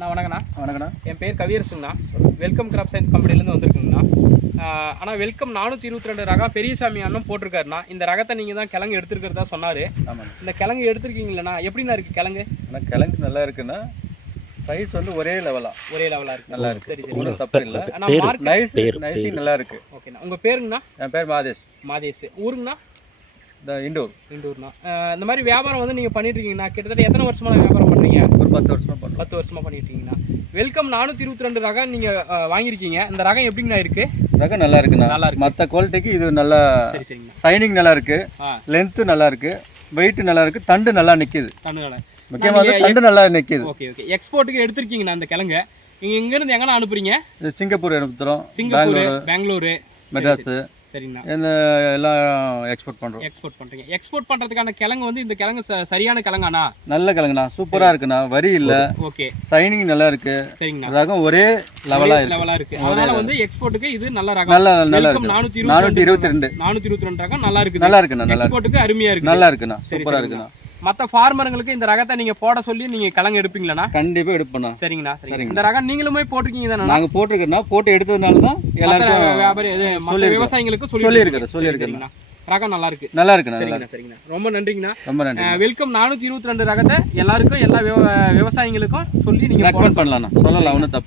நான் வணக்கண்ணா. வணக்கண்ணா. என் பேர் கவியரசுங்கண்ணா. வெல்கம் கிராப் சயின்ஸ் கம்பெனிலேருந்து வந்திருக்குங்கண்ணா. ஆனால் வெல்கம் 422 ரகம் பெரியசாமி அண்ணன் போட்டிருக்காருண்ணா. இந்த ரகத்தை நீங்கள் தான் கிழங்கு எடுத்துருக்கிறதா சொன்னார். ஆமாம். இந்த கிழங்கு எடுத்துருக்கீங்களா? எப்படிண்ணா இருக்குது கிழங்கு? ஆனால் கிழங்கு நல்லா இருக்குண்ணா. சைஸ் வந்து ஒரே லெவலாக இருக்குது. நல்லா இருக்குது. சரி சரி, ஒன்றும் தப்பு இல்லை. ஆனால் மார்க் நைசிங் நல்லா இருக்குது. ஓகேண்ணா. உங்கள் பேருங்கண்ணா? என் பேர் மாதேஷ். மாதேஷ். ஊருங்கண்ணா? இந்த இண்டூர்ண்ணா. இந்த மாதிரி வியாபாரம் வந்து நீங்கள் பண்ணிட்டு இருக்கீங்கண்ணா. கிட்டத்தட்ட எத்தனை வருஷமாக வியாபாரம் பண்ணுறீங்க? ஒரு 10 வருஷமாக பண்ணுறோம். 10 வருஷமாக பண்ணிட்டு இருக்கீங்கண்ணா. வெல்கம் 422 ரகம் நீங்கள் வாங்கியிருக்கீங்க. இந்த ரகம் எப்படிங்கண்ணா இருக்குது? ரகம் நல்லா இருக்குண்ணா. நல்லா இருக்கு. மற்ற குவாலிட்டிக்கு இது நல்லா சரி சரிங்கண்ணா. சைனிங் நல்லா இருக்குது. லென்த்து நல்லா இருக்குது. வெயிட் நல்லா இருக்குது. தண்டு நல்லா நிற்கிது. தண்டுகளை முக்கியமாக தண்டு நல்லா நிற்கிது. Okay okay. எக்ஸ்போர்ட்டுக்கு எடுத்துருக்கீங்கண்ணா இந்த கிழங்கு. நீங்கள் இங்கேருந்து எங்கன்னா அனுப்புறீங்க? சிங்கப்பூர் அனுப்புகிறோம். சிங்கப்பூர், பெங்களூரு, மெட்ராஸு. சரிங்கண்ணா. எல்லாம் எக்ஸ்போர்ட் பண்ணுறோம். எக்ஸ்போர்ட் பண்ணுறீங்க. எக்ஸ்போர்ட் பண்ணுறதுக்கான கிழங்கு வந்து இந்த கிழங்கு சரியான கிழங்காண்ணா? நல்ல கிழங்குண்ணா. சூப்பராக இருக்குண்ணா. வரி இல்லை. ஓகே. சைனிங் நல்லா இருக்கு. சரிங்கண்ணா. ரகம் ஒரே லெவலாக இருக்கு. அதனால வந்து எக்ஸ்போர்ட்டுக்கு இது நல்ல ரகம். நல்லா இருக்கு. 422 ரகம் நல்லா இருக்கு. நல்லா இருக்குண்ணா. எக்ஸ்போர்ட்டுக்கு அருமையா இருக்கு. நல்லா இருக்குண்ணா. சூப்பராக இருக்குண்ணா. மற்ற ஃபார்மருங்களுக்கு இந்த ரகத்தை நீங்க போட சொல்லி நீங்க கிழங்கு எடுப்பீங்களாண்ணா? கண்டிப்பா எடுப்போண்ணா. சரிங்கண்ணா. சரிங்க. இந்த ரகம் நீங்களுமே போட்டிருக்கீங்க தானே? நாங்கள் போட்டிருக்கோம்னா போட்டு எடுத்ததுனால தான் எல்லாருக்கும் வியாபாரி மற்ற விவசாயிகளுக்கு சொல்லியிருக்கிறேன். ரகம் நல்லா இருக்கு. நல்லா இருக்குண்ணா. சரிங்கண்ணா. ரொம்ப நன்றிங்கண்ணா. ரொம்ப நன்றி. வெல்கம் 422 ரகத்தை எல்லாருக்கும் எல்லா விவசாயிகளுக்கும் சொல்லி நீங்க ரெக்கமெண்ட் பண்ணலாம். சொல்லலாம். ஒன்றும் தப்பு.